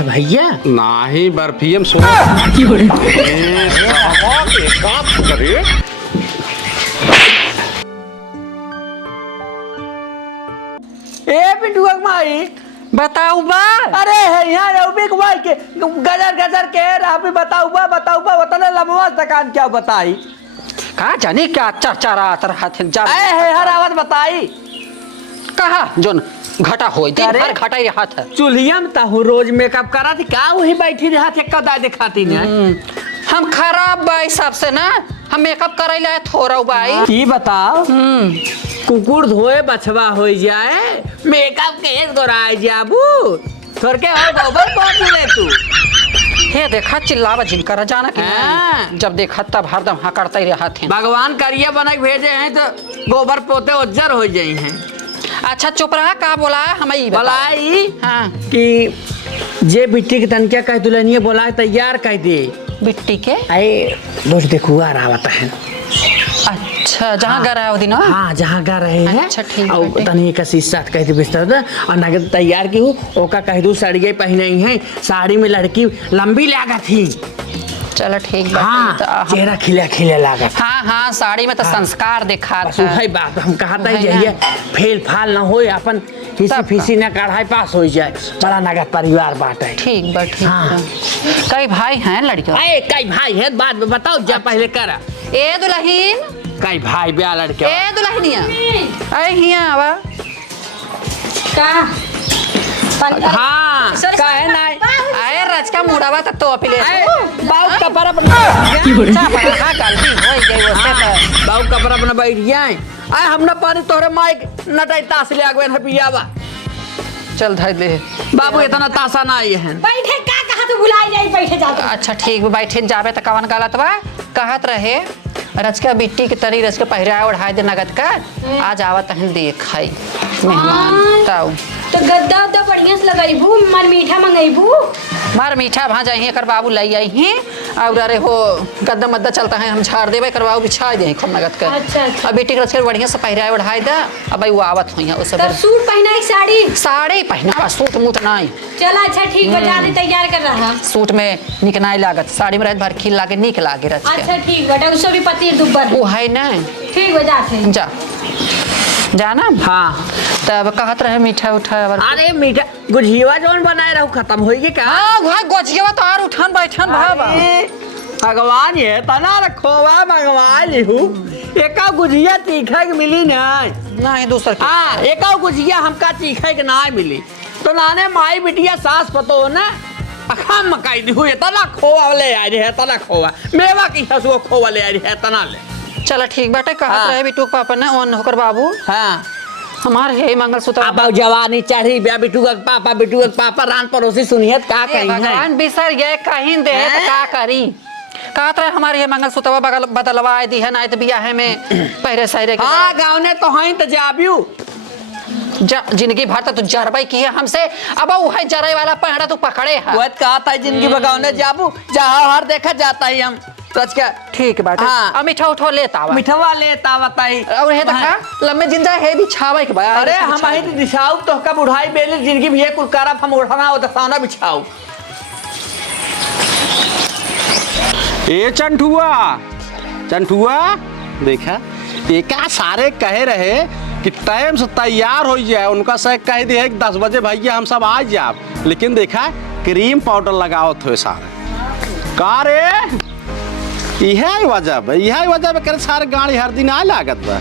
है भैया? नहीं बर्फी हम सो करे। ए पिटुआ माई बताऊ बा। अरे है यहाँ रउबी के भाई के गजर गजर के राबी बताऊ बा उतना लंबा दुकान क्या बताई का जाने क्या चरचरा तरह जा ए है हर आवाज बताई कहा जोन घटा होई दिन भर घटा ही रहा था। चूल्हिया में ताहू रोज मेकअप करा थी का वही बैठी रहा थे कदा दिखाती ने हम खराब बाई सबसे ना हम मेकअप करैले थोड़ा बाई। की बताओ कुकुर धोए बछवा हो जाए मेकअप के गोराए जाबू थोड़ के और गोबर पोंछ ले तू। हे देखा चिल्लावा जिनकर जाना कि हाँ। जब देखा तब हरदम हाँ करते ही रहा थे। भगवान करिया बना के भेजे हैं तो गोबर पोते उज्जर हो जाई हैं। अच्छा चुप रहा का बोला हम बोलाई हाँ कि जे बिट्टी के तनकिया कह दुल्हनिया बोला तैयार कह दे बिट्टी के आए दोस्त देखो आ रहा होता है। अच्छा जहाँ गा रहा है वो दिन हाँ जहाँ गा रहे हैं अच्छा ठीक और है तनी का शीशा कह दे बिस्तर दे और नगद तैयार की हूँ ओका कह दूँ साड़ियाँ पहने है साड़ी में लड़की लंबी लागत थी। चलो ठीक बात हाँ तो चेहरा खिला खिला लागत। हाँ हाँ साड़ी में तो संस्कार दिखा था। वही बात हम कहता है जहिए फेल फाल ना हो अपन हिसी फिसी ना कढ़ाई पास हो जाए बड़ा नगद परिवार बाटे। ठीक बा ठीक हाँ। कई भाई हैं लड़कियों अरे कई भाई है बाद में बताओ जब पहले करा ए दुल्हन कई भाई ब्याह लड़के ए दुल्हनिया अरे हिया आवा का हाँ काहे नहीं अरे रचका मुड़ावा तक तो अपीले बाऊ कपड़ा बना हाँ गलती हो गई उससे तो बाऊ कपड़ा बना बैठ जाए आए हमने पानी तोहरे माइक नटाई तास ले आगवे है पियावा चल धर ले बाबू इतना तासा ना आई है। बैठे का कहा तो बुलाई जाई बैठे जाते। अच्छा ठीक बैठे जाबे तो कवन गलत बा कहत रहे रचका बिट्टी के तरी रचका पहरा ओढ़ाई दे नगद का आज आवत हन देख खाई मेहमान ताऊ तो गद्दा उद्दा बढ़िया से लगाईबू मन मीठा मंगाईबू मार मीठा वहाँ जाइए कर बाबू लाई आई हैं और अरे हो गद्दा मद्दा चलता है हम झाड़ देवे कर बाबू बिछा दे खूब नगद कर। अच्छा अब बेटी के रचका बढ़िया से पहरा ओढ़ाई दे अब वो आवत हुई उस तब सूट पहना एक साड़ी साड़ी पहना सूट मुत नहीं चला अच्छा ठीक बजा दे तैयार कर रहा। सूट में निक नहीं लागत साड़ी में रात भर खिल लागे निक लागे रचका अच्छा ठीक बेटा उससे भी पति दुब्बर वो है ना ठीक बजाते जा जाना हाँ तब कहत रहे मीठा उठा अरे मीठा गुझिया जौन बनाए रहू खत्म होई के का हाँ भाई गोचिया तो और उठन बैठन भाबा भगवान ये तना रखोवा भगवान लिहू एका गुझिया तीखा के मिली नहीं नहीं दूसर के हाँ एका गुझिया हमका तीखा के ना मिली तो नाने माई बिटिया सास पतो ना अखा मकाई दिहू ये तना खोवा ले आ रही है तना खोवा मेवा की हसुआ खोवा ले आ रही है तना ले। चलो ठीक बाटे कहत हाँ। रहे बिटू पापा ने ओन होकर बाबू हाँ हमार है मंगलसूत्र अब जवानी चढ़ी बिया बिटू का पापा रान पड़ोसी सुनियत का कही है भगवान बिसर गए कहीं दे तो का करी कहत रहे हमारे ये मंगलसूत्र बगल बदलवा दी है ना तो बियाह में पहरे सहरे के हाँ गाँव ने तो हैं तो जाबियू जिंदगी भर तो जरबई की है हमसे अब वो है जरे वाला पहरा तू पकड़े है वह कहा था जिंदगी बगावने जाबू जहाँ हर देखा जाता है हम सच का ठीक बाटे हाँ। अब मीठा उठो लेता आवा मिठवा लेता बताई और हे देखा लम्बे जिंदा है भी छावे के बया अरे हम ही तो दिशाऊ तो का बुढ़ाई बेले जिंदगी भी कुल कारा हम उठाना हो दसाना बिछाऊ। ए चंठुआ देखा एका सारे कहे रहे कि टाइम से तैयार हो जाए उनका से कह दिए 10 बजे भैया हम सब आ जाए लेकिन देखा क्रीम पाउडर लगाओ थे सारे का रे यही वजह करे सारे गाड़ी हर दिन आ लागत बा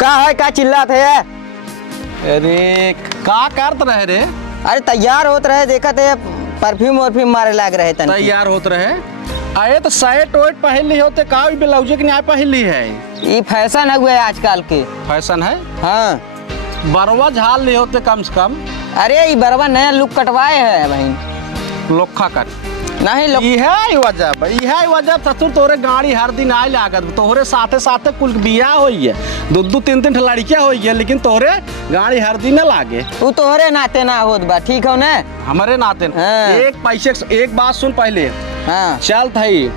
का है का चिल्लात है? अरे का करत रहे रे अरे तैयार होत रहे देखत है परफ्यूम वर्फ्यूम मारे लाग रहे तन तैयार होत रहे आए तो शर्ट वोट पहन ली होते का ब्लाउज के नहीं पहन ली है ये फैशन हुए आजकल के फैशन है हाँ बरवा झाल ली होते कम से कम अरे ये बरवा नया लुक कटवाए है बहन लोखा कर नहीं लोग यही वजह ससुर तोरे गाड़ी हर दिन आए लागत तोहरे साथे कुल बियाह होई है 2-3 लड़कियां होई है लेकिन तोहरे गाड़ी हर दिन न लागे तू तोहरे नाते ना होत बा ठीक हो ना हमारे नाते न। हाँ। एक बात सुन पहले हाँ चल थई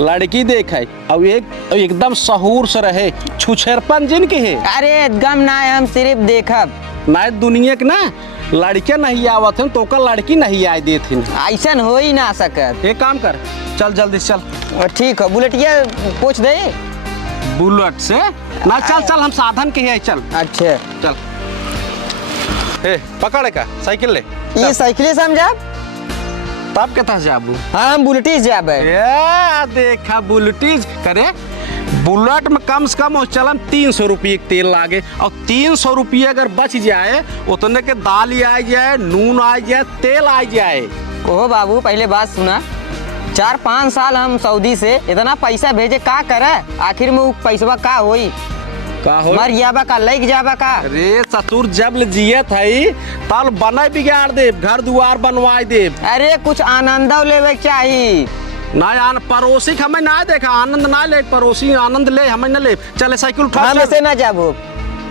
लड़की देख है अब एकदम सहूर से रहे छुछेरपन जिनके है अरे गम ना है हम सिर्फ देखब ना दुनिया के ना लड़के नहीं आवत हैं तो का लड़की नहीं आए देथिन। ऐसा हो ही ना सकत। एक काम कर, चल जल्दी से चल। और ठीक है, बुलेटिया पूछ दे। बुलेट से ना, चल चल हम साधन के है, चल अच्छा, चल। ए पकड़ का साइकिल ले। ये साइकिल से हम जाब? तब के तस जाबू? हाँ, हम बुलेटी जाबे। ये देखा बुलेटीज करे, बुलेट में कम से कम चलन 300 रुपये के तेल लागे, और 300 रुपये अगर बच जाए उतने के दाल आ जाए, नून आ जाए, तेल आ जाए। ओहो बाबू, पहले बात सुना। 4-5 साल हम सऊदी से इतना पैसा भेजे, का करे? आखिर में वो पैसा का होई? का हो? मर जाबा का, लग जाबा का? अरे ससुर जब ले जियत है तल बना बिगाड़ दे, घर दुआर बनवाए दे। अरे कुछ आनंद लेवे चाहिए। ना आन पड़ोसी हमें ना देखा, आनंद ना ले, पड़ोसी आनंद ले, हमें न ले। चले साइकिल उठा। हम ऐसे ना जाबो।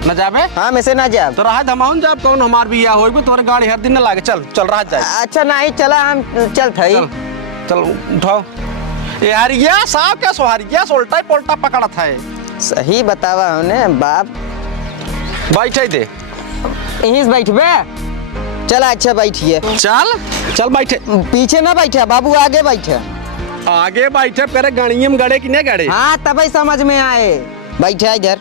न जाबे? हम ऐसे ना जाब। तो रहा हम जब कौन हमार भी या होई भी तोरे गाड़ी हर दिन न लागे। चल चल रहा जाए। अच्छा नहीं चला, हम चल थई। चल चल उठाओ। ये हरिया साहब क्या सो हरिया उल्टा पोल्टा पकड़त है। सही बतावा हमने बाप। बैठे दे। यहीं से बैठबे? चला अच्छा बैठिए। चल चल बैठे। पीछे ना बैठे बाबू, आगे बैठे। आगे बैठे करे, गणिये में गड़े कि नहीं गड़े? हाँ तभी समझ में आए। बैठे इधर।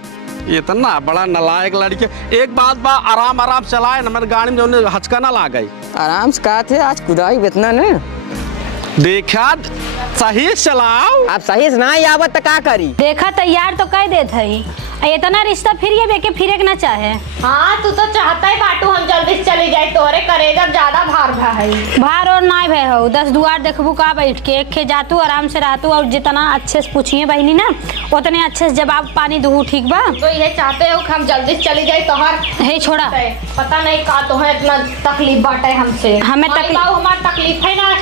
इतना बड़ा नलायक लड़के। एक बात बा, आराम आराम चलाए ना, मेरे गाड़ी में जो हचका ना ला गई। आराम से कहा थे, आज खुदाई बेतना ने देखा सही चलाओ। आप सही से ना आवत तो का करी? देखा तैयार तो कह देत हई, इतना रिश्ता फिर ये बेके फिरे के ना चाहे। हाँ तू तो चाहता ही बाटू हम जल्दी से चली जाए, तोरे करेगा ज्यादा भार भाई। भार और ना भय हो, 10 दुआर देखबू का बैठ के, एक खे जातू आराम से रहतू, और जितना अच्छे से पूछिए बहनी ना उतने अच्छे से जवाब पानी दूँ, ठीक बा? तो ये चाहते हो कि हम जल्दी से चली जाए, तोहर हे छोड़ा, पता नहीं का तो है इतना तकलीफ बाटे हमसे। हमें हमार तकलीफ है ना,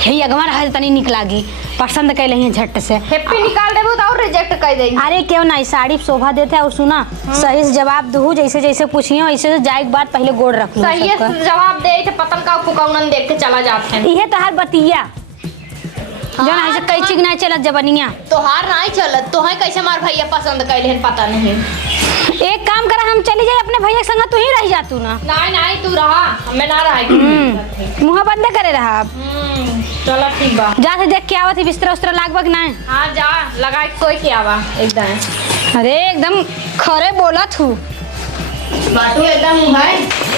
हे अगवा रहा तनी निक लागी, पसंद कर ले झट से। हैप्पी निकाल देबू तो और रिजेक्ट कर देगी। अरे क्यों नहीं, साड़ी शोभा देते हैं। और सुना, सही से जवाब दूँ, जैसे जैसे पूछिए वैसे से जाए के बाद पहले गोड़ रख लूँ। सही है जवाब दे तो पतन का फुकौनन देख के चला जाते हैं। इहे तहार बतिया जौन ऐसे कई चीज नहीं चलत जबनिया। तोहार नहीं चलत, तोहे कैसे मार भैया पसंद कैले पता नहीं। एक काम करा, हम चली जाए अपने भैया के संग, तू ही रह जा तू ना। नहीं नहीं तू रहा, हमें ना रहा। मुँह बंद करे रहा। चलो ठीक बा, जा से देख के आवत है, बिस्तर उस्तर लागबक ना। हाँ जा लगा के सोई के आवा एकदम। अरे एकदम खरे बोलत हूँ। बाटू एकदम है।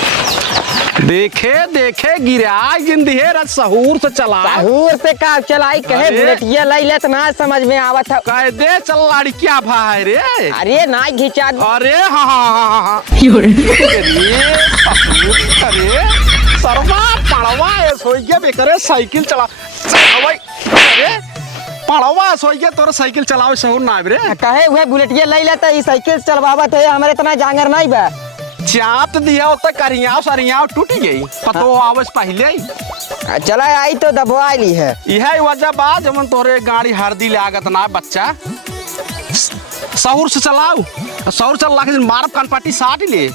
देखे देखे गिरा जिंदगी रज सहूर से चला। सहूर से का चलाई कहे? अरे। बुलेटिया लैले तो ना समझ में आवत है। कह दे चल लड़किया भाई रे। अरे ना घिचा। अरे हाँ हाँ हाँ हाँ। अरे सरवा पड़वा सोइए बेकरे साइकिल चला। अरे पड़वा सोइए तोर साइकिल चलावे सहूर ना रे। कहे हुए बुलेटिया लैले तो ई साइकिल चलवावत है, हमारे इतना जांगर नहीं बा। चाप दिया तो करियाव सरियाव टूट गई, पतो आवस पहले ही। चला आई तो दबवा ली है। यह वजह बा जब तोरे गाड़ी हरदी लागत ना बच्चा। सहूर से चलाऊ, सहूर चल लाके मारब कनपट्टी साट ले।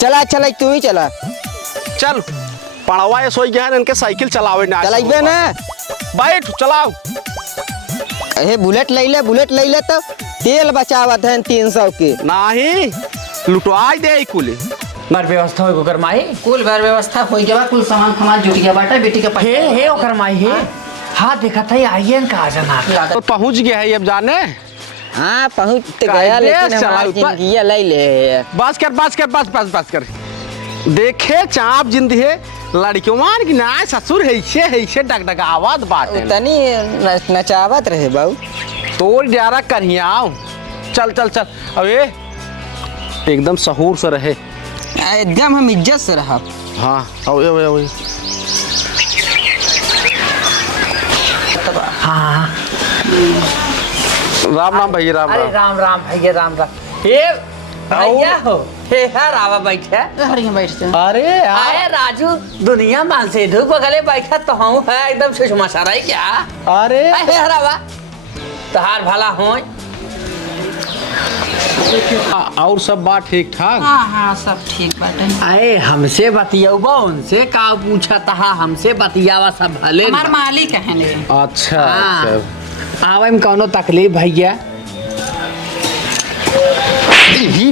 चला चला तू ही चला। चल पड़वा ये सोई गया इनके साइकिल चलावे ना। चलाइबे ना, बैठ चलाओ। अरे बुलेट लैले तो तेल बचावत है 300 के। नहीं लुटवाई दे कुल। बार व्यवस्था हो ओकर माई, कुल बार व्यवस्था हो गया, कुल सामान खमान जुट गया बाटा, बेटी के हे हे ओकर माई हे। हाँ देखा था आइए कहा जाना तो पहुंच गया है अब जाने। हाँ पहुँच तो काहे गया, लेकिन चला हमारी ऊपर? जिंदगी ले ले। बस कर बस कर। देखे चाप जिंदगी लड़कियों की ना ससुर है डगडगावत बात तनी नचावत रहे बाबू। तोर ज्यादा करियाव। चल अबे एकदम सहूर से रहे, एकदम हम इज्जत से रहा। हाँ ओए हाँ राम राम भैया राम अरे राम। राम भैया राम हे भैया हो। हे यार आवा बैठे। हरिया बैठते हैं। अरे आए राजू, दुनिया मान से धूप गले बैठा तो हूँ है एकदम सुषमा सराय क्या। अरे हे हरावा तहार भला हो। और सब बात ठीक ठाक? हाँ सब ठीक बाटे। आए हमसे बतियावा, उनसे का पूछा था, हमसे बतियावा सब भले। हमार मालिक है ले। अच्छा हाँ। आवे में कौनो तकलीफ भैया? ही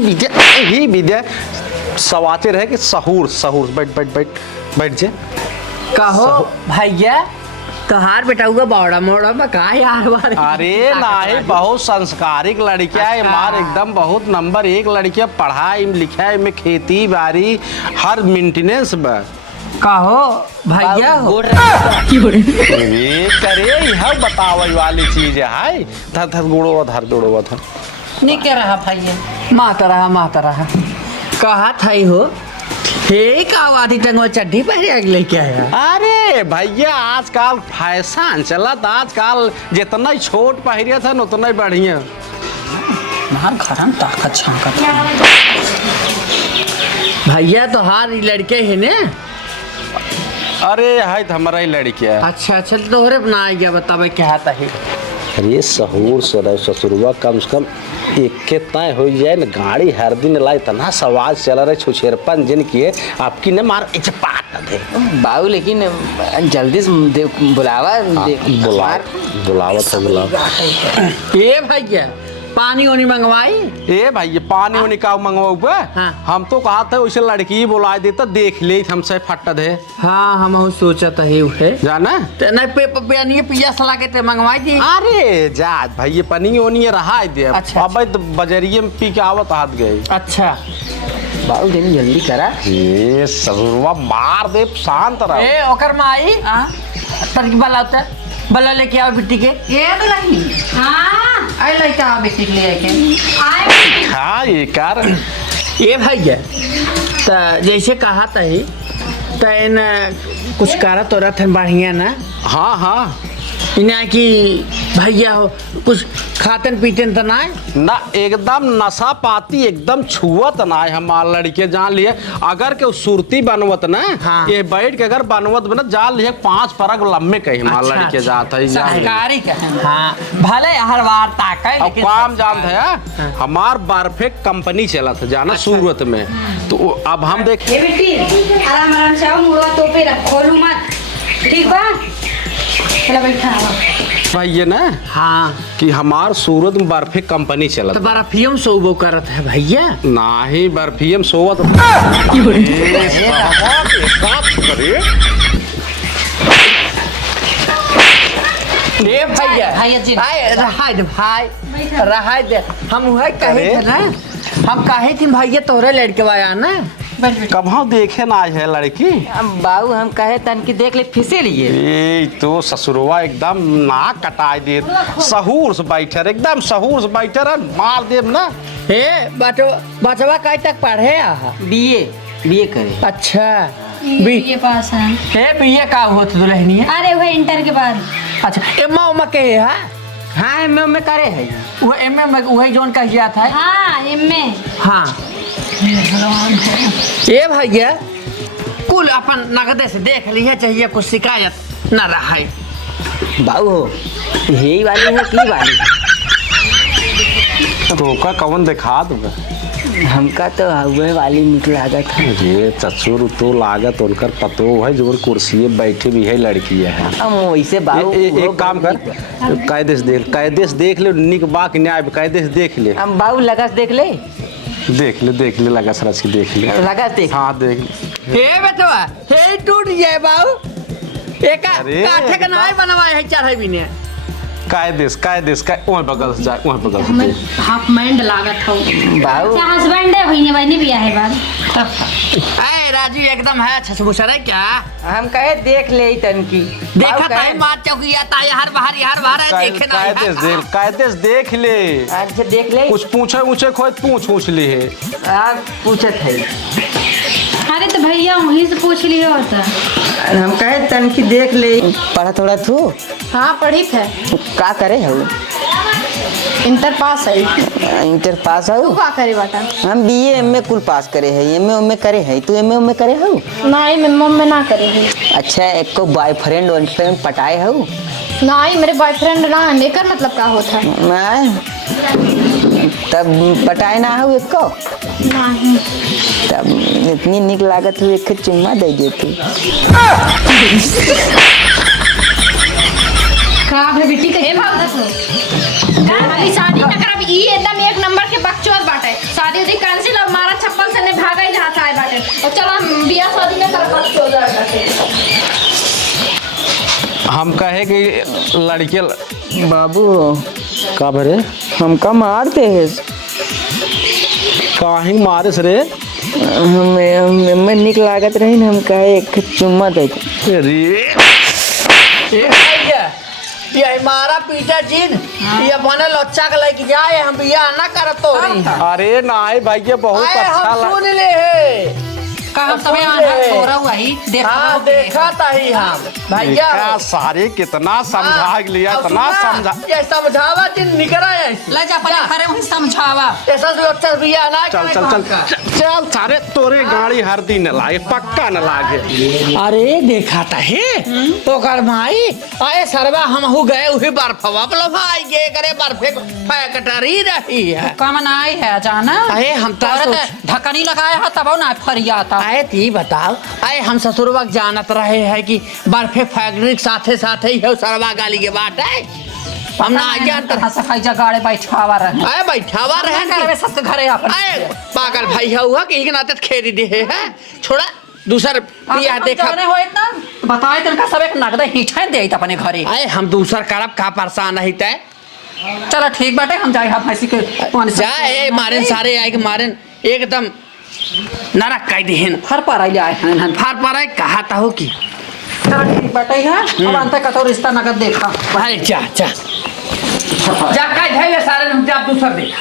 विद्या सवाचे रहे कि सहूर सहूर बैठ बैठ बैठ बैठ जे। कहो भैया तोहार बेटा हुआ बावड़ा मोड़ा में का यार बारे अरे नाही बहुत संस्कारिक लड़किया है मार एकदम बहुत नंबर 1 लड़किया पढ़ाई में लिखाई में खेती बाड़ी हर मेंटेनेंस में। कहो भैया हो ये करे यह बतावे वाली चीज है धर धर गोड़ो धर नहीं कह रहा भैया माता रहा कहा था हो हे का आधी टंगवा चड्ढी पहने अगले क्या है। अरे भैया आजकल फैशन चलत आजकल जितना छोट पहिरिया था न उतना ही बढ़िया। बाहर खरम ताकत छाकत भैया तो हार लड़के है ने। अरे है तो हमारा ही लड़किया। अच्छा तोहरे बना गया बतावे क्या था है। अरे सहूर ससुरवा कम से कम एक के तय हो जाए न गाड़ी हर दिन ला इतना सवाल चल रहे छुछेरपन जिन किए आपकी न मार इचपाट थे बाबू लेकिन जल्दी से बुलावा बुलावत है बुलावा। ए भैया पानी ओनी मंगवाई। ए भाई पानी वानी का मंगवाऊ बे। हाँ। हम तो कहा था वैसे लड़की बुला देता देख ले हमसे फट दे। हाँ हम सोचा था ही उठे जाना ते नहीं पे पिया सला के ते मंगवाई दी। अरे जा भाई पनी ओनी रहा दे। अच्छा, अब तो बजरिये में पी के आवत हाथ गए। अच्छा बाबू जल्दी जल्दी करा। ये ससुरवा मार दे शांत रहो। ए ओकर माई तरकी बलावता बला लेके आओ बिट्टी के। ये तो नहीं हाँ आई लड़का बेटी के लिए के आए हाँ ये कर ए भैया तो जैसे कहा था ही तो इन कुछ करा तो रथ बढ़िया ना। हाँ हाँ इन्हें कि भैया हो कुछ खातन पीतन तो ना ना एकदम नशा पाती एकदम छुअत ना हमार लड़के जान लिए अगर के सुरती बनवत ना। हाँ। ये बैठ के अगर बनवत बना जान लिए 5 फरक लम्बे कही हमार अच्छा, लड़के अच्छा। जाता है जान लिए। सरकारी का हाँ भले हर बार ताका अब काम जानते है हमार परफेक्ट कंपनी चला था जाना सूरत में तो अब हम देख ये बेटी आराम से आओ मुड़वा तो पे रख खोलू मत ठीक बा चला बैठा भैया ना हाँ कि हमार सूरत में परफेक्ट कंपनी चला तो बर्फियम सोबो करत है भैया। नाही बर्फीम सोवत ए भैया भैया जी। आए रहाय दे भाई रहाय दे हम वही कहे थे ना हम कहे थे भैया तोहरे लड़के आया ना। कब देखे ना है लड़की। बाबू हम कहे तन की देख ले फिसे लिए। ए तो ससुरवा एकदम नाक कटाई दे सहूर से बैठर एकदम सहूर से बैठर मार देव ना। हे बचवा कहीं तक पढ़े आ बीए करे। अच्छा ये पास है। हे बीए का होत दुल्हनी है। अरे वो इंटर के बाद अच्छा एम्मा उमा के है। हाँ एमए में करे है। वो एमए में वही जोन का किया था। हाँ एमए हाँ ए भैया कुल अपन नगदे से देख लिया चाहिए कुछ शिकायत न रहा है। बाबू यही वाली है की वाली तो का कवन दिखा दूंगा हमका तो हुए वाली निक लागत है। ये ससुर तो लागत उनकर पतो है जो कुर्सी बैठी भी है लड़की है। हम वैसे बाबू एक काम कर कायदे से देख ले निक बाक न्याय कायदे से देख ले। हम बाबू लगस देख ले लगा सरस की देख ले लगस देख। हाँ देख ले। हे बेटवा हे टूट जाए बाबू एक अरे, काठे का नाय बनवाए है चढ़े भी ने कायदे वहाँ बगल से जाए वहाँ बगल से देख। हाफ माइंड लागत हो बाबू अच्छा हस्बैंड है भईने बहनी भी है बात ए राजू एकदम है छसमुसर है क्या। हम कहे देख ले तन की देखा था मार चौकिया ता हर बाहर है देखे ना कायदे से देख ले। अच्छा देख ले कुछ पूछे खोज पूछ ली है। आप पूछत है। अरे तो भैया वहीं से पूछ लिया होता। हम कहे तन की देख ले पढ़ा थोड़ा तू हाँ पढ़ी थे का करे है इंटर पास है। इंटर पास है तू का करे बेटा। हम बीए एमए कुल पास करे है एमए उमे करे है तू एमए उमे करे है। नहीं मैं मम्मी ना करेगी। अच्छा एक को बॉयफ्रेंड वॉयफ्रेंड पटाए है। नहीं मेरे बॉयफ्रेंड ना है लेकर मतलब का होता है। मैं तब पटाए ना है एक को नहीं तब इतनी निक लागत हुई एक चुम्मा दे देती। का भाई बेटी के भाव दसो अभी शादी न करब ई एकदम एक नंबर के बकचोद बाटे। शादी उदी कैंसिल और मारा चप्पल से ने भागा ही जहाँ से आए और चला बियाह शादी में कर हो जाएगा। हम कहे कि लड़के बाबू का भरे हमका मारते हैं। काहे मारिस रे? हमें निक लागत रही ना, हम कहे एक चुम्मा देते। रे ये हमारा पीटा जीन ये बने लोच्चा के लेके जाए हम बियाह ना करत तो रही अरे नाई भाई ये बहुत आए अच्छा हम लग सुन ले है का हम समय आना छोरा हुआ ही देखा हाँ देखा ही हम भैया देखा सारे कितना समझा लिया, इतना समझा। ये समझावा दिन निकरा है ले जा पहले खरे वहीं समझावा। ऐसा तो अच्छा बियाह ना चल चल चल चल सारे तोरे गाड़ी हर दिन न लागे, पक्का न लागे। अरे देखा था है ओकर भाई आए सरवा हम हो गए उही बर्फवा बोलो भाई ये करे बर्फे फैक्टरी रही है कम आई है जाना। अरे हम तो ढकनी लगाया है तब ना फरिया था। आए ती बताओ आए हम ससुरवा जानत रहे हैं कि बर्फे फैक्ट्री के साथे साथे ही है सरवा गाली के बात है हम ना ज्ञान तरह से खाई जगाड़े बैठावा रहे। आए बैठावा रहे करवे सबके घरे अपन। आए पागल भाई हुआ कि एक नाते खेती दे है छोड़ा दूसर बियाह देखा जाने हो इतना बताए तनका सब एक नगद हिठा दे अपने घरे। आए हम दूसर करब का परेशान नहीं तय चलो ठीक बाटे हम जाए हम भैंसी के पानी से जाए मारे सारे आए के मारे एकदम नरक कह देहन फर पर आई आए हैं। फार पर आए कहा था हो कि चलो ठीक बाटे है अब अंत का तो रिश्ता नगद देखा। भाई जा जा जा कह दे सारे हम जा दूसर देखा